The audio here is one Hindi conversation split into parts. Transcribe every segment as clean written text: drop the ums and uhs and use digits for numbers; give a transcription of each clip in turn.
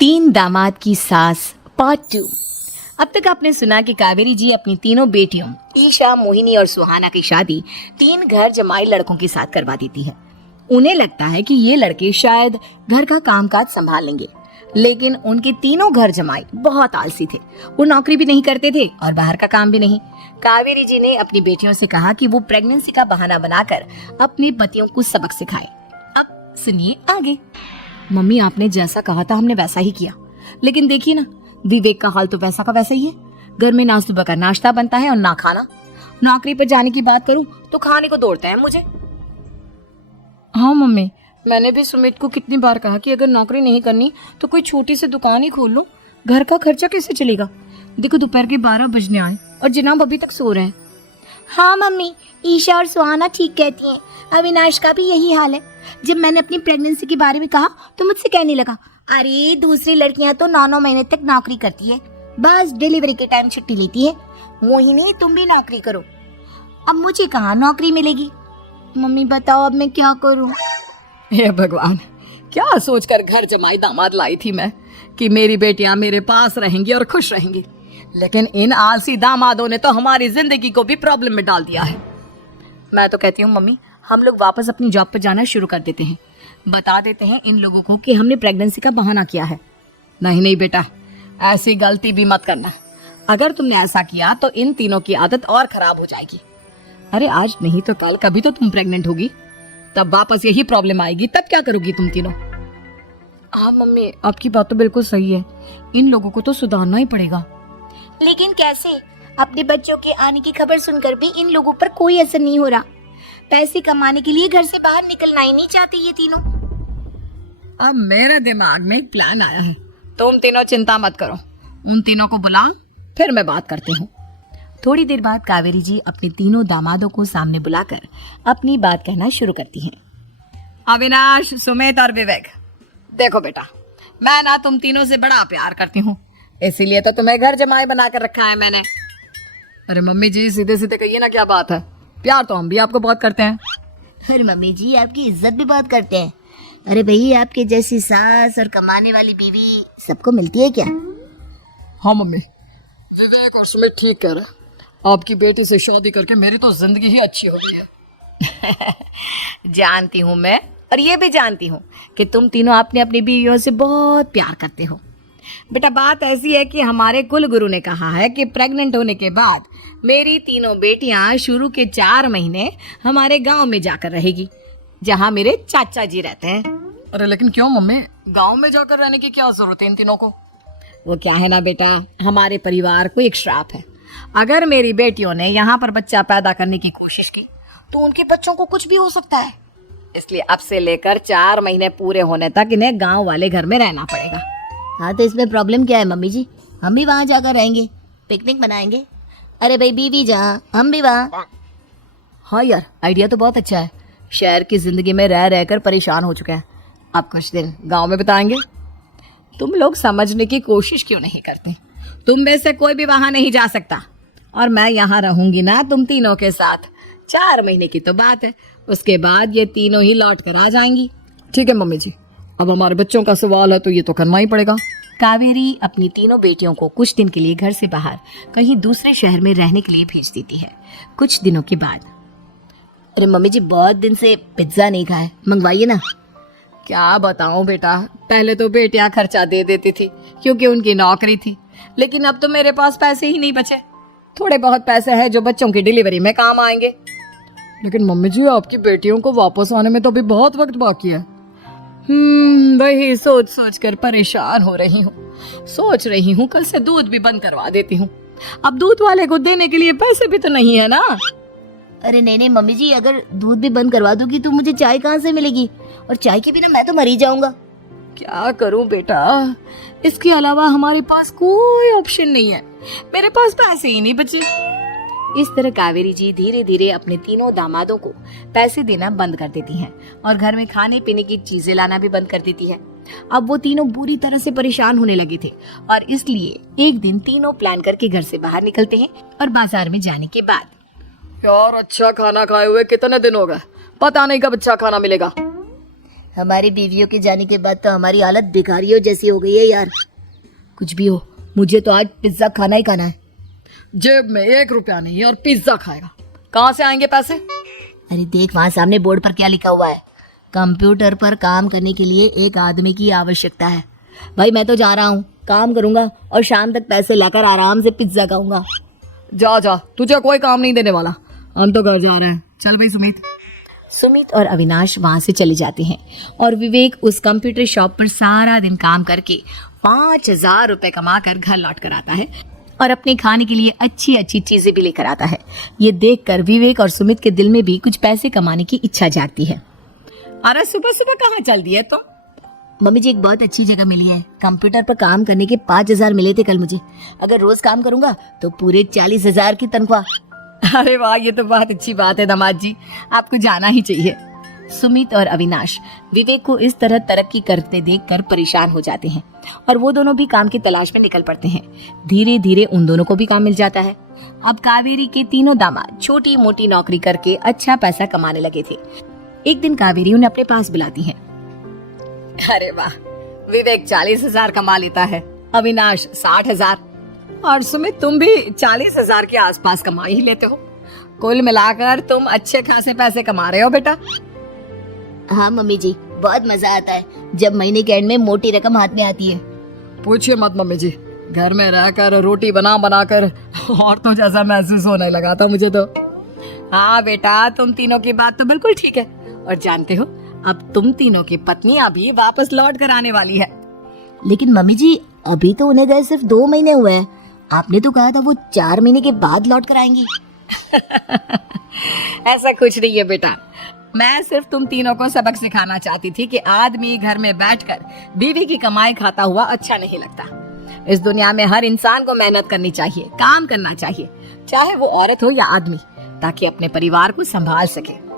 तीन दामाद की सास पार्ट 2। अब तक आपने सुना कि कावेरी जी अपनी तीनों बेटियों ईशा, मोहिनी और सुहाना की शादी तीन घर जमाई लड़कों के साथ करवा देती है। उन्हें लगता है कि ये लड़के शायद घर का कामकाज संभाल लेंगे, लेकिन उनके तीनों घर जमाई बहुत आलसी थे। वो नौकरी भी नहीं करते थे और बाहर का काम भी नहीं। कावेरी जी ने अपनी बेटियों से कहा कि वो प्रेगनेंसी का बहाना बनाकर अपने पतियों को सबक सिखाए। अब सुनिए आगे। मम्मी, आपने जैसा कहा था हमने वैसा ही किया, लेकिन देखिए ना, विवेक का हाल तो वैसा का वैसा ही है। घर में ना सुबह का नाश्ता बनता है और ना खाना। नौकरी पर जाने की बात करूं तो खाने को दौड़ते हैं मुझे। हाँ मम्मी, मैंने भी सुमित को कितनी बार कहा कि अगर नौकरी नहीं करनी तो कोई छोटी सी दुकान ही खोल लो। घर का खर्चा कैसे चलेगा? देखो दोपहर के 12 बजने आए और जनाब अभी तक सो रहे हैं। हाँ मम्मी, ईशा और सुहाना ठीक कहती हैं। अविनाश का भी यही हाल है। जब मैंने अपनी प्रेगनेंसी के बारे में कहा तो मुझसे कहने लगा, अरे दूसरी लड़कियां तो 9-9 महीने तक नौकरी करती है, बस डिलीवरी के टाइम छुट्टी लेती है। मोहिनी, तुम भी नौकरी करो। अब मुझे कहाँ नौकरी मिलेगी? मम्मी बताओ, अब मैं क्या करूँ? हे भगवान, क्या सोचकर घर जमाई दामाद लाई थी मैं कि मेरी बेटियां मेरे पास रहेंगी और खुश रहेंगी, लेकिन इन आलसी दामादों ने तो हमारी जिंदगी को भी प्रॉब्लम में डाल दिया है। मैं तो कहती हूँ मम्मी, हम लोग वापस अपनी जॉब पर जाना शुरू कर देते हैं। बता देते हैं इन लोगों को कि हमने प्रेगनेंसी का बहाना किया है। नहीं नहीं बेटा, ऐसी गलती भी मत करना। अगर तुमने ऐसा किया तो इन तीनों की आदत और खराब हो जाएगी। अरे आज नहीं तो कल कभी तो तुम प्रेग्नेंट होगी, तब वापस यही प्रॉब्लम आएगी। तब क्या करोगी तुम तीनों? हाँ मम्मी, आपकी बात तो बिल्कुल सही है। इन लोगों को तो सुधारना ही पड़ेगा। लेकिन कैसे? अपने बच्चों के आने की खबर सुनकर भी इन लोगों पर कोई असर नहीं हो रहा। पैसे कमाने के लिए घर से बाहर निकलना ही नहीं चाहते ये तीनों। अब मेरे दिमाग में एक प्लान आया है। तुम तीनों चिंता मत करो, उन तीनों को बुला, फिर मैं बात करती हूँ। थोड़ी देर बाद कावेरी जी अपने तीनों दामादों को सामने बुलाकर अपनी बात कहना शुरू करती हैं। अविनाश, सुमित और विवेक, देखो बेटा, मैं ना तुम तीनों से बड़ा प्यार करती हूँ, इसीलिए तो तुम्हें घर जमाई बना कर रखा है मैंने। अरे मम्मी जी, सीधे सीधे कहिए ना, क्या बात है? प्यार तो हम भी आपको बहुत करते हैं। अरे मम्मी जी, आपकी इज्जत भी बहुत करते हैं। अरे भैया, आपके जैसी सास और कमाने वाली बीवी सबको मिलती है क्या? हाँ मम्मी, विवेक और सुमित ठीक कह रहे हैं। आपकी बेटी से शादी करके मेरी तो जिंदगी ही अच्छी हो गई है। जानती हूँ मैं, और ये भी जानती हूँ कि तुम तीनों अपने अपनी बीवियों से बहुत प्यार करते हो। बेटा, बात ऐसी है कि हमारे कुल गुरु ने कहा है कि प्रेग्नेंट होने के बाद मेरी तीनों बेटियां शुरू के 4 महीने हमारे गांव में जाकर रहेगी, जहां मेरे चाचा जी रहते हैं। अरे लेकिन क्यों मम्मी, गांव में जाकर रहने की क्या जरूरत है इन तीनों को? वो क्या है ना बेटा, हमारे परिवार को एक श्राप है। अगर मेरी बेटियों ने यहाँ पर बच्चा पैदा करने की कोशिश की तो उनके बच्चों को कुछ भी हो सकता है। इसलिए अब से लेकर 4 महीने पूरे होने तक इन्हें गांव वाले घर में रहना पड़ेगा। हाँ, तो इसमें प्रॉब्लम क्या है मम्मी जी? हम भी वहाँ जाकर रहेंगे, पिकनिक मनाएंगे। अरे भाई, बीवी जहाँ हम भी वहाँ। हाँ यार, आइडिया तो बहुत अच्छा है। शहर की जिंदगी में रह रहकर परेशान हो चुके हैं, अब कुछ दिन गांव में बिताएंगे। तुम लोग समझने की कोशिश क्यों नहीं करते? तुम में से कोई भी वहां नहीं जा सकता, और मैं यहाँ रहूंगी ना तुम तीनों के साथ। 4 महीने की तो बात है, उसके बाद ये तीनों ही लौट कर आ जाएंगी। ठीक है मम्मी जी, अब हमारे बच्चों का सवाल है तो ये तो करना ही पड़ेगा। कावेरी अपनी तीनों बेटियों को कुछ दिन के लिए घर से बाहर कहीं दूसरे शहर में रहने के लिए भेज देती है। कुछ दिनों के बाद, अरे मम्मी जी, बहुत दिन से पिज्जा नहीं खाए, मंगवाइए ना। क्या बताऊं बेटा, पहले तो बेटियां खर्चा दे देती थी क्योंकि उनकी नौकरी थी, लेकिन अब तो मेरे पास पैसे ही नहीं बचे। थोड़े बहुत पैसे हैं जो बच्चों की डिलीवरी में काम आएंगे। लेकिन मम्मी जी, आपकी बेटियों को वापस आने में तो अभी बहुत वक्त बाकी है। वही सोच सोच कर परेशान हो रही हूँ। सोच रही हूँ कल से दूध भी बंद करवा देती हूँ। अब दूध वाले को देने के लिए पैसे भी तो नहीं है ना। अरे नहीं नहीं मम्मी जी, अगर दूध भी बंद करवा दोगी तो मुझे चाय कहाँ से मिलेगी? और चाय के बिना मैं तो मर ही जाऊंगा। क्या करूं बेटा, इसके अलावा हमारे पास कोई ऑप्शन नहीं है। मेरे पास पैसे ही नहीं बचे। इस तरह कावेरी जी धीरे धीरे अपने तीनों दामादों को पैसे देना बंद कर देती हैं और घर में खाने पीने की चीजें लाना भी बंद कर देती है। अब वो तीनों बुरी तरह से परेशान होने लगे थे, और इसलिए एक दिन तीनों प्लान करके घर से बाहर निकलते हैं। और बाजार में जाने के बाद, यार अच्छा खाना खाए हुए कितने दिन हो गए, पता नहीं कब अच्छा खाना मिलेगा। हमारी बीवियों के जाने के बाद तो हमारी हालत भिखारियों जैसी हो गई है यार। कुछ भी हो, मुझे तो आज पिज्जा खाना ही खाना है। जेब में 1 रुपया नहीं है और पिज्जा खाएगा, कहाँ से आएंगे पैसे? अरे देख वहाँ सामने बोर्ड पर क्या लिखा हुआ है, कंप्यूटर पर काम करने के लिए एक आदमी की आवश्यकता है। भाई मैं तो जा रहा हूँ, काम करूंगा और शाम तक पैसे लाकर आराम से पिज्जा खाऊंगा। जा जा, तुझे कोई काम नहीं देने वाला, हम तो घर जा रहे हैं। चल भाई सुमित। सुमित और अविनाश वहां से चले जाते हैं और विवेक उस कंप्यूटर शॉप पर सारा दिन काम करके 5,000 रुपए कमाकर घर लौट कर आता है और अपने खाने के लिए अच्छी अच्छी चीजें भी लेकर आता है। ये देखकर विवेक और सुमित के दिल में भी कुछ पैसे कमाने की इच्छा जागती है। अरे सुबह सुबह कहाँ चल दिए तुम? मम्मी जी एक बहुत अच्छी जगह मिली है, कंप्यूटर पर काम करने के 5,000 मिले थे कल मुझे। अगर रोज काम करूंगा तो पूरे 40,000 की तनख्वाह। अरे वाह, ये तो बहुत अच्छी बात है दामाद जी, आपको जाना ही चाहिए। सुमित और अविनाश विवेक को इस तरह तरक्की करते देखकर परेशान हो जाते हैं और वो दोनों भी काम की तलाश में निकल पड़ते हैं। धीरे धीरे उन दोनों को भी काम मिल जाता है। अब कावेरी के तीनों दामाद छोटी मोटी नौकरी करके अच्छा पैसा कमाने लगे थे। एक दिन कावेरी उन्हें अपने पास बुलाती है। अरे वाह, विवेक 40,000 कमा लेता है, अविनाश 60,000 और सुमित तुम भी 40,000 के आसपास कमा ही लेते हो। कुल मिलाकर तुम अच्छे खासे पैसे कमा रहे हो बेटा। हाँ मम्मी जी, बहुत मजा आता है जब महीने के एंड में मोटी रकम हाथ में आती है। पूछिए मत मम्मी जी, घर में रहकर रोटी बना बना कर औरतों जैसा महसूस होने लगा था मुझे तो। हाँ बेटा, तुम तीनों की बात तो बिल्कुल ठीक है। और जानते हो, अब तुम तीनों की पत्नियां भी वापस लौट कर आने वाली है। लेकिन मम्मी जी अभी तो उन्हें गए सिर्फ 2 महीने हुए हैं, आपने तो कहा था वो 4 महीने के बाद लौट कर आएंगी। ऐसा कुछ नहीं है बेटा, मैं सिर्फ तुम तीनों को सबक सिखाना चाहती थी कि आदमी घर में बैठकर बीवी की कमाई खाता हुआ अच्छा नहीं लगता। इस दुनिया में हर इंसान को मेहनत करनी चाहिए, काम करना चाहिए, चाहे वो औरत हो या आदमी, ताकि अपने परिवार को संभाल सके।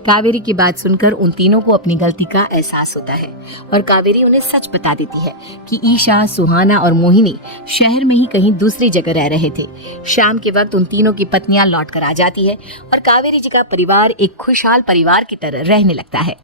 कावेरी की बात सुनकर उन तीनों को अपनी गलती का एहसास होता है और कावेरी उन्हें सच बता देती है कि ईशा, सुहाना और मोहिनी शहर में ही कहीं दूसरी जगह रह रहे थे। शाम के वक्त उन तीनों की पत्नियां लौट कर आ जाती है और कावेरी जी का परिवार एक खुशहाल परिवार की तरह रहने लगता है।